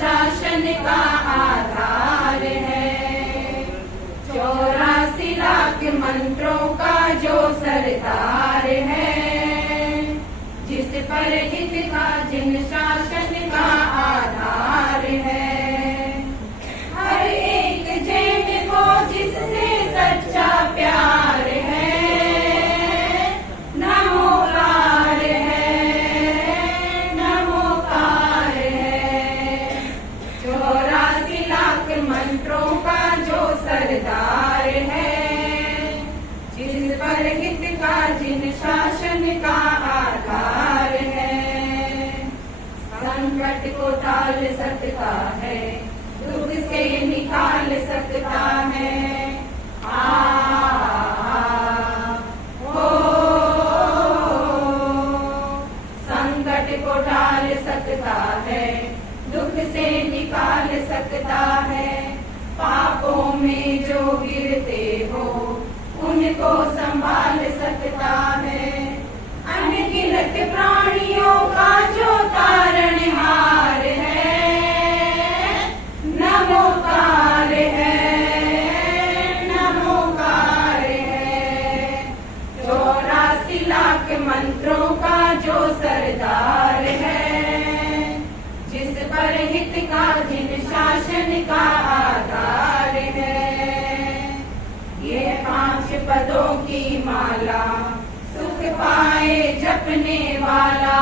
शासन का आधार है। 84 लाख मंत्रों का जो सरदार है, जिस पर हित का जिन शासन का आधार है। हर एक जैन को जिससे सच्चा प्यार है, नमोकार है, नमोकार है। 84 लाख मंत्रों का जो सरदार है, जिस पर हित का जिन शासन का आधार है। संकट को टाल सकता है, दुख से निकाल सकता है। संकट को टाल सकता है, दुख से निकाल सकता है। पापों में जो गिरते हो उनको संभाल सकता है। अनगिनत प्राणियों का जो तारणहार है, नमोकार है, नमोकार है। 84 लाख मंत्रों का जो सरदार है, जिस पर हित का जिन शासन का आधार है। ये 5 पदों की माला सुख पाए जपने वाला।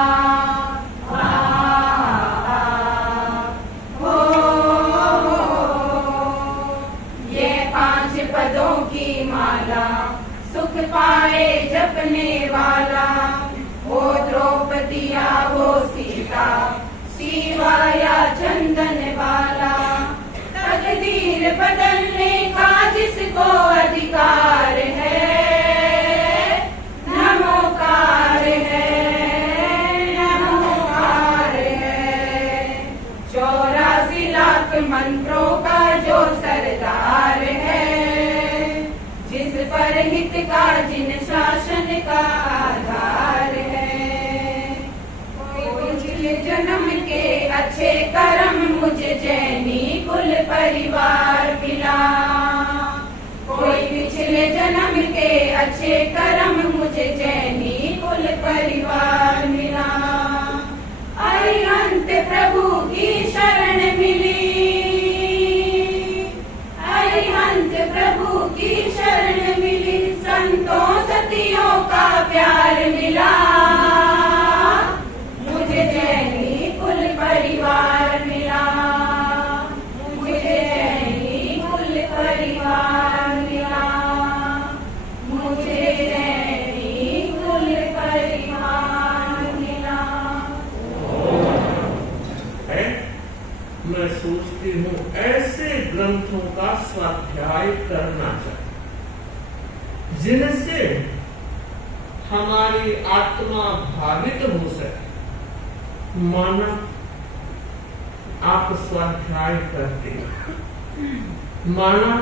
ये 5 पदों की माला सुख पाए जपने वाला। वो द्रौपदिया वो सीता, शिवा या चंदन वाला। तकदीर बदलने का जिसको अधिकार है, नमोकार है, नमोकार है। 84 लाख मंत्रों का जो सरदार है, जिस पर हित का जिन शासन का आधार है। पिछले जन्म के अच्छे कर्म मुझे जैनी कुल परिवार मिला। कोई पिछले जन्म के अच्छे कर्म मुझे जैनी कुल परिवार मिला। अरिहंत प्रभु की शरण मिली, अरिहंत प्रभु की शरण मिली। संतों सतियों का प्यार मिला, मुझे जैनी कुल परिवार मिला। मुझे जैनी कुल परिवार मिला, मुझे जैनी कुल परिवार मिला। मैं सोचती हूँ ऐसे ग्रंथों का स्वाध्याय करना चाहिए, जिनसे हमारी आत्मा भावित हो सके। माना आप स्वाध्याय करते हैं, माना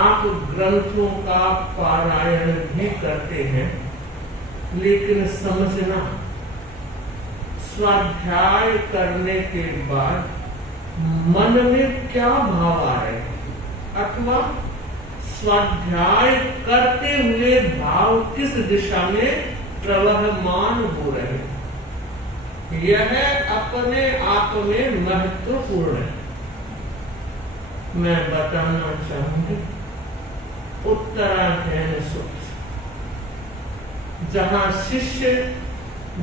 आप ग्रंथों का पारायण भी करते हैं, लेकिन समझना स्वाध्याय करने के बाद मन में क्या भाव आ रहे हैं, अथवा स्वाध्याय करते हुए भाव किस दिशा में प्रवहमान हो रहे हैं, यह अपने आप में महत्वपूर्ण है। मैं बताना चाहूंगी उत्तराखंड सूत्र, जहाँ शिष्य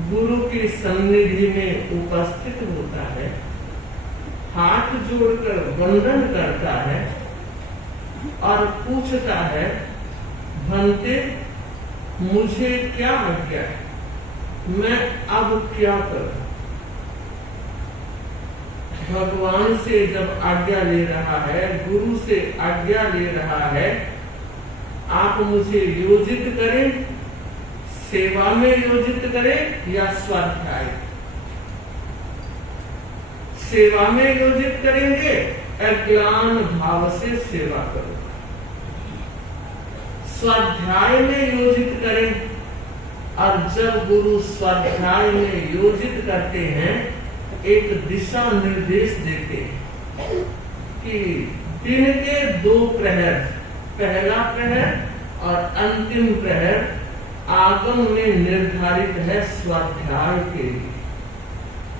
गुरु की सन्निधि में उपस्थित होता है, हाथ जोड़कर वंदन करता है और पूछता है, भंते मुझे क्या आज्ञा है, मैं अब क्या करूं? भगवान से जब आज्ञा ले रहा है, गुरु से आज्ञा ले रहा है, आप मुझे योजित करें, सेवा में योजित करें या स्वाध्याय? सेवा में योजित करेंगे, अज्ञान भाव से सेवा करो। स्वाध्याय में योजित करें, और जब गुरु स्वाध्याय में योजित करते हैं एक दिशा निर्देश देते हैं कि दिन के 2 प्रहर, पहला प्रहर और अंतिम प्रहर आगम में निर्धारित है स्वाध्याय के लिए,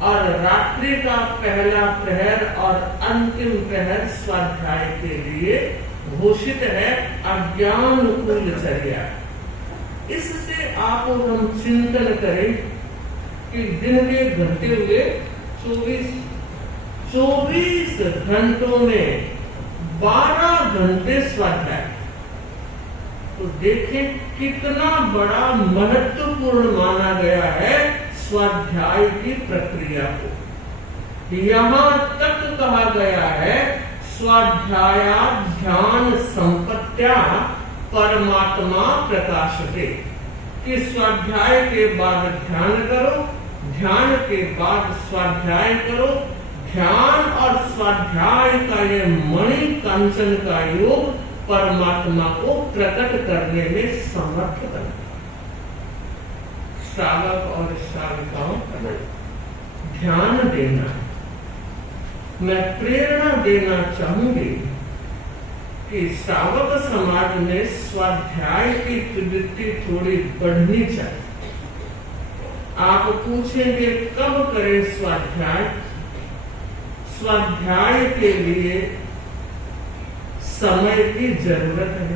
और रात्रि का पहला प्रहर और अंतिम प्रहर स्वाध्याय के लिए घोषित है अज्ञान कूलचर्या। इससे आप और हम चिंतन करें कि दिन के घंटे हुए 24 घंटों में 12 घंटे स्वाध्याय। तो देखें कितना बड़ा महत्वपूर्ण माना गया है स्वाध्याय की प्रक्रिया को। यहाँ तक कहा गया है स्वाध्यायाध्यान संपत्त्या परमात्मा प्रकाशते, कि स्वाध्याय के बाद ध्यान करो, ध्यान के बाद स्वाध्याय करो, ध्यान और स्वाध्याय का ये मणि कंचन का योग परमात्मा को प्रकट करने में समर्थ बनता। श्रावक और श्राविकाओं का ध्यान देना, मैं प्रेरणा देना चाहूंगी कि श्रावक समाज में स्वाध्याय की प्रवृत्ति थोड़ी बढ़नी चाहिए। आप पूछेंगे कब करें स्वाध्याय? स्वाध्याय के लिए समय की जरूरत है,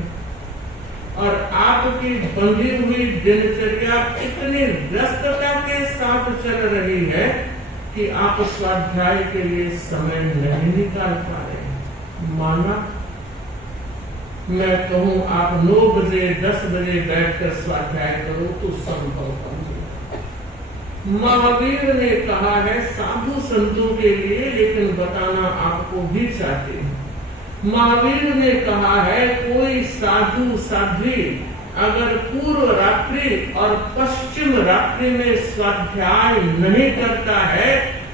और आपकी बंधी हुई दिनचर्या इतनी व्यस्तता के साथ चल रही है कि आप स्वाध्याय के लिए समय नहीं निकाल पा रहे। माना मैं कहूं आप 9 बजे 10 बजे बैठकर स्वाध्याय करो तो संभव नहीं। महावीर ने कहा है साधु संतों के लिए, लेकिन बताना आपको भी चाहते हैं। महावीर ने कहा है कोई साधु साध्वी अगर पूर्व रात्रि और पश्चिम रात्रि में स्वाध्याय नहीं करता है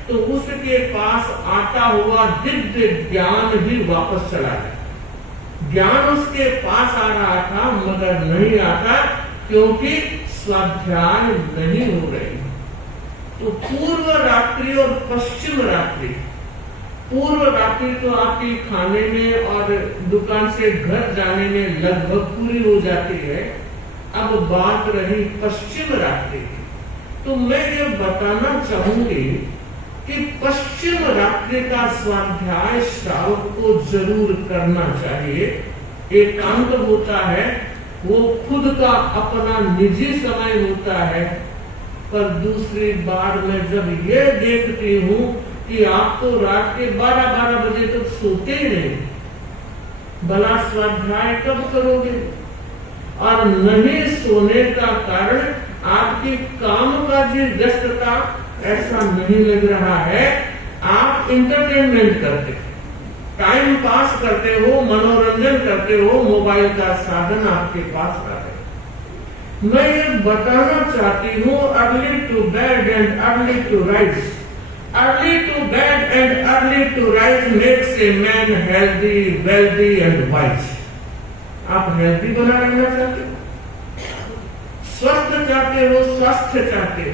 तो उसके पास आता हुआ दिव्य ज्ञान भी वापस चला जाए। ज्ञान उसके पास आ रहा था मगर नहीं आता, क्योंकि स्वाध्याय नहीं हो रही। तो पूर्व रात्रि और पश्चिम रात्रि, पूर्व रात्रि तो आपकी खाने में और दुकान से घर जाने में लगभग पूरी हो जाती है। अब बात रही पश्चिम रात्रि की, तो मैं ये बताना चाहूंगी कि पश्चिम रात्रि का स्वाध्याय श्रावक को जरूर करना चाहिए। एकांत होता है, वो खुद का अपना निजी समय होता है। पर दूसरी बार मैं जब ये देखती हूँ कि आप तो रात के 12-12 बजे तक सोते ही नहीं, भला स्वाध्याय कब करोगे? और नहीं सोने का कारण आपकी कामकाजी व्यस्तता ऐसा नहीं लग रहा है। आप इंटरटेनमेंट करते, टाइम पास करते हो, मनोरंजन करते हो, मोबाइल का साधन आपके पास आ है। मैं ये बताना चाहती हूँ early to bed and early to rise, early to bed and early to rise makes a man healthy, wealthy and wise. आप हेल्दी बना रहना चाहते हो, स्वस्थ चाहते हो, स्वास्थ्य चाहते हो,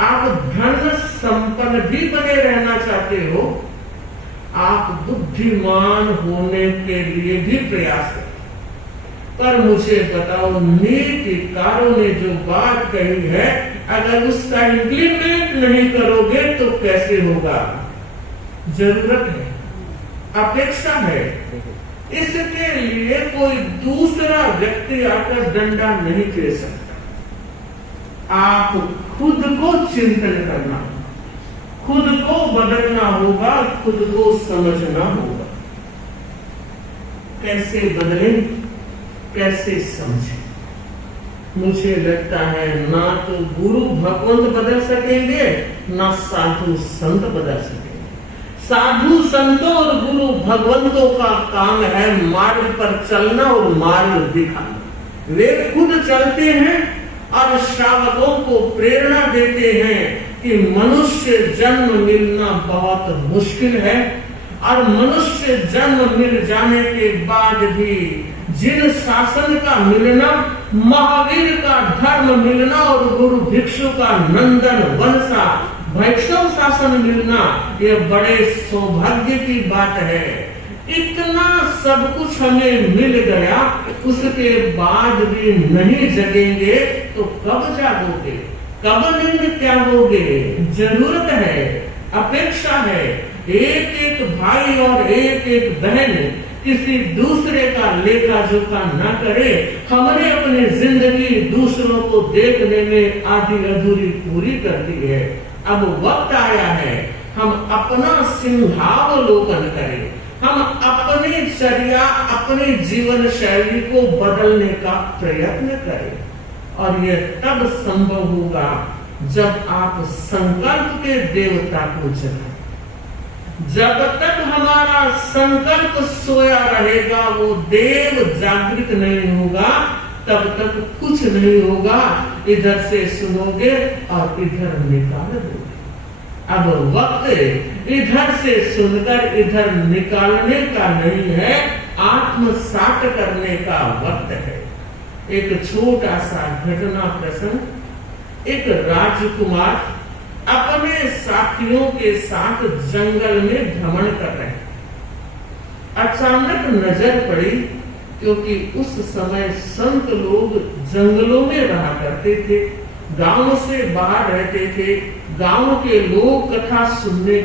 आप धन संपन्न भी बने रहना चाहते हो, आप बुद्धिमान होने के लिए भी प्रयास करें। पर मुझे बताओ, नीतिकारों ने जो बात कही है, अगर उसका इम्प्लीमेंट नहीं करोगे तो कैसे होगा? जरूरत है, अपेक्षा है, इसके लिए कोई दूसरा व्यक्ति आकर डंडा नहीं दे सकता। आप खुद को चिंतन करना, खुद को बदलना होगा, खुद को समझना होगा। कैसे बदलें, कैसे समझें? मुझे लगता है ना तो गुरु भगवंत बदल सकेंगे, ना साधु संत बदल सकेंगे। साधु संतों और गुरु भगवंतों का काम है मार्ग पर चलना और मार्ग दिखाना। वे खुद चलते हैं और श्रावकों को प्रेरणा देते हैं कि मनुष्य जन्म मिलना बहुत मुश्किल है, और मनुष्य जन्म मिल जाने के बाद भी जिन शासन का मिलना, महावीर का धर्म मिलना और गुरु भिक्षु का नंदन वंशा वैष्णव शासन मिलना यह बड़े सौभाग्य की बात है। इतना सब कुछ हमें मिल गया, उसके बाद भी नहीं जगेंगे तो कब जागोगे, कब नींद त्यागोगे? जरूरत है, अपेक्षा है, एक एक भाई और एक एक बहन किसी दूसरे का लेखा जोखा न करे। हमने अपनी जिंदगी दूसरों को देखने में आधी अधूरी पूरी कर दी है। अब वक्त आया है हम अपना सिंहावलोकन करें, हम अपनी चर्या, अपनी जीवन शैली को बदलने का प्रयत्न करें। और यह तब संभव होगा जब आप संकल्प के देवता को जगाएं। जब तक हमारा संकल्प सोया रहेगा, वो देव जागृत नहीं होगा, तब तक कुछ नहीं होगा। इधर से सुनोगे और इधर निकाल दोगे। अब वक्त इधर से सुनकर इधर निकालने का नहीं है, आत्मसात करने का वक्त है। एक छोटा सा घटना प्रसंग। एक राजकुमार अपने साथियों के साथ जंगल में भ्रमण कर रहे हैं। अचानक नजर पड़ी, क्योंकि उस समय संत लोग जंगलों में रहा करते थे, गांव से बाहर रहते थे। गांव के लोग कथा सुनने